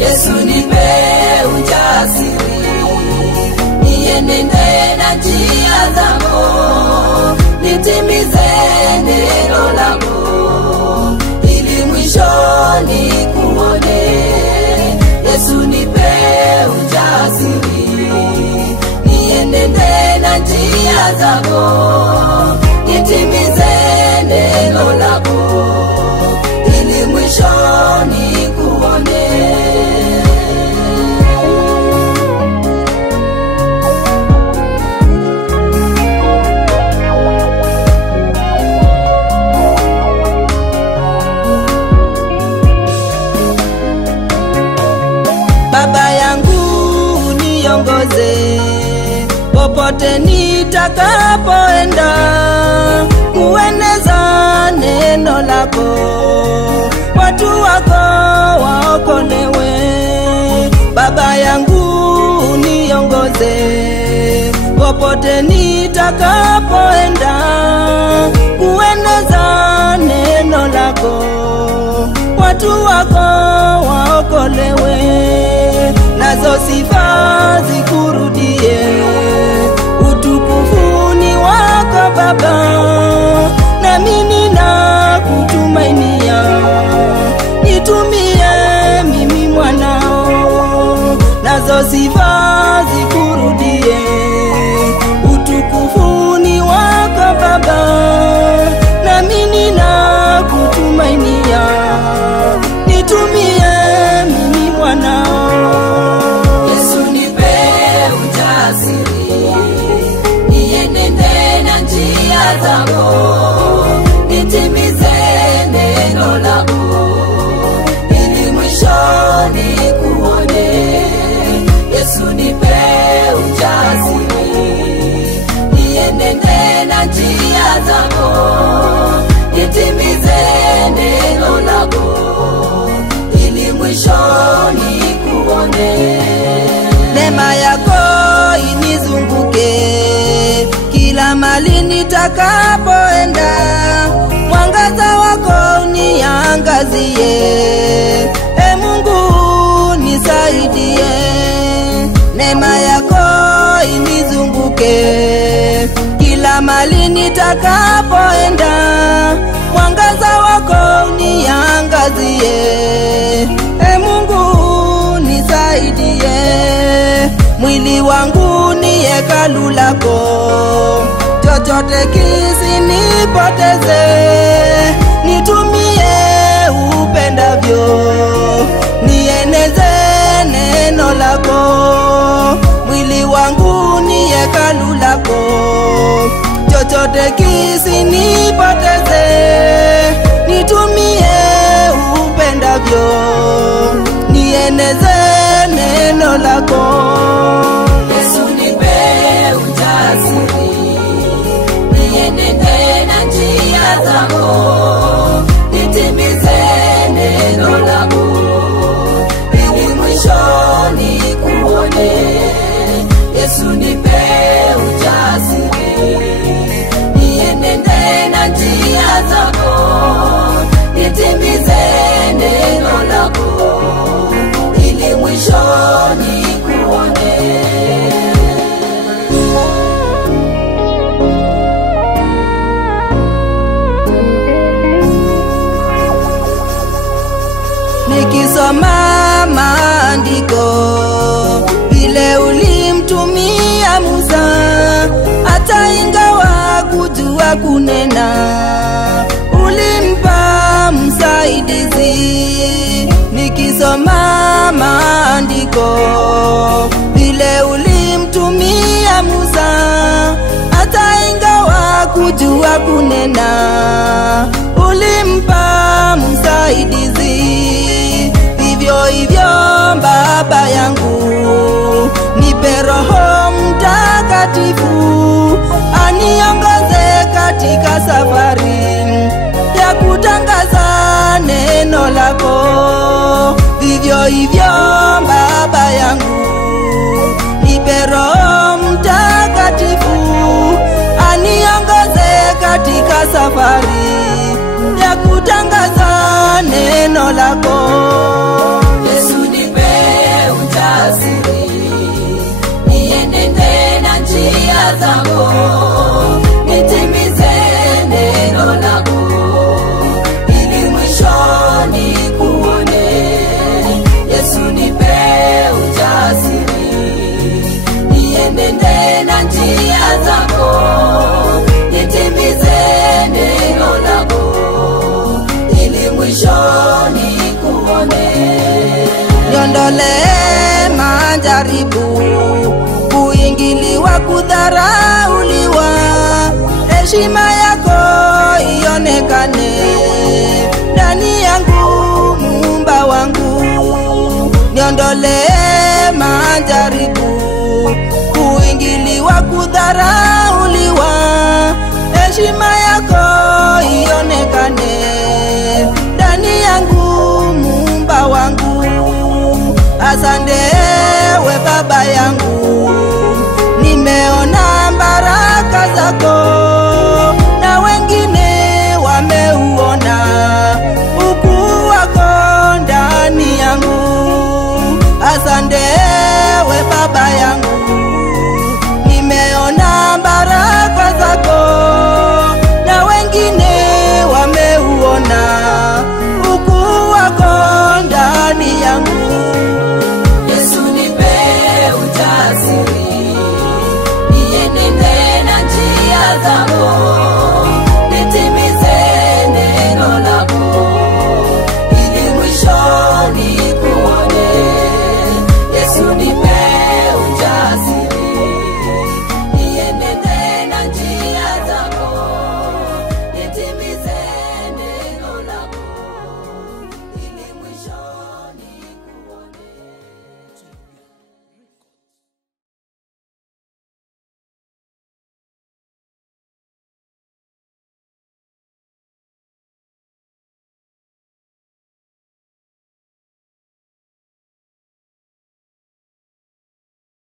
Yesu nipe ujasiri, nienende na njia zako, nitimize neno lako, ili mwisho nikuone. Yesu nipe ujasiri, nienende na njia zako, nitimize neno lako, ili mwisho nikuone. Baba yangu niongoze, popote nitakapoenda, kueneza neno lako, watu wako waokolewe. Baba yangu niongoze, popote nitakapoenda, kueneza neno lako, watu wako waokolewe. Nazo sifa zikurudie, utukufu ni wako Baba, nami ninakutumainia. Nitumie mimi mwanao, nazo sifa zikurudie, utukufu ni wako Baba, nami ninakutumainia. Nitumie mimi mwanao. Yesu nipe ujasiri, nienende na njia zako, nitimize neno lako, ili mwisho nikuone. Yesu nipe ujasiri, nienende na njia zako, nitimize neno lako, ili mwisho nikuone. Neema yako inizunguke kila mali nitakapoenda, mwangaza wako uniangazie. E Mungu nisaidie, neema yako inizunguke kila mali nitakapoenda, mwangaza wako uniangazie. E Mungu nisaidie, mwili wangu ni hekalu lako, chochote kisinipoteze. Nitumie upendavyo, nieneze neno lako, mwili wangu ni hekalu lako, chochote kisinipoteze. Nitumie upendavyo, nieneze neno lako. Yesu nipe ujasiri, nienende na njia zako, nitimize neno lako, ili mwisho nikuone. Yesu nipe ujasiri, nienende na njia zako, nitimize neno lako, ili mwisho nikuone. Nikisoma maandiko vile ulimtumia Musa, hata ingawa kujua kunena, ulimpa msaidizi. Nikisoma maandiko vile ulimtumia Musa, hata ingawa kujua kunena, ulimpa msaidizi. Vivyo hivyo Baba yangu, nipe Roho Mtakatifu, hivyo Baba yangu, nipe Roho Mtakatifu aniongoze katika safari ya kutangaza neno lako. Yesu nipe ujasiri, niende tena njia zako, nitimize neno lako, ili mwishoni kuone. Yesu nipe ujasiri, niende tena njia zako, nitimize neno lako, ili mwishoni kuone. Niondole majaribu, kuingiliwa, kudharauliwa, heshima yako ionekane ndani yangu, Muumba wangu. Niondole majaribu, kuingiliwa, kudharauliwa,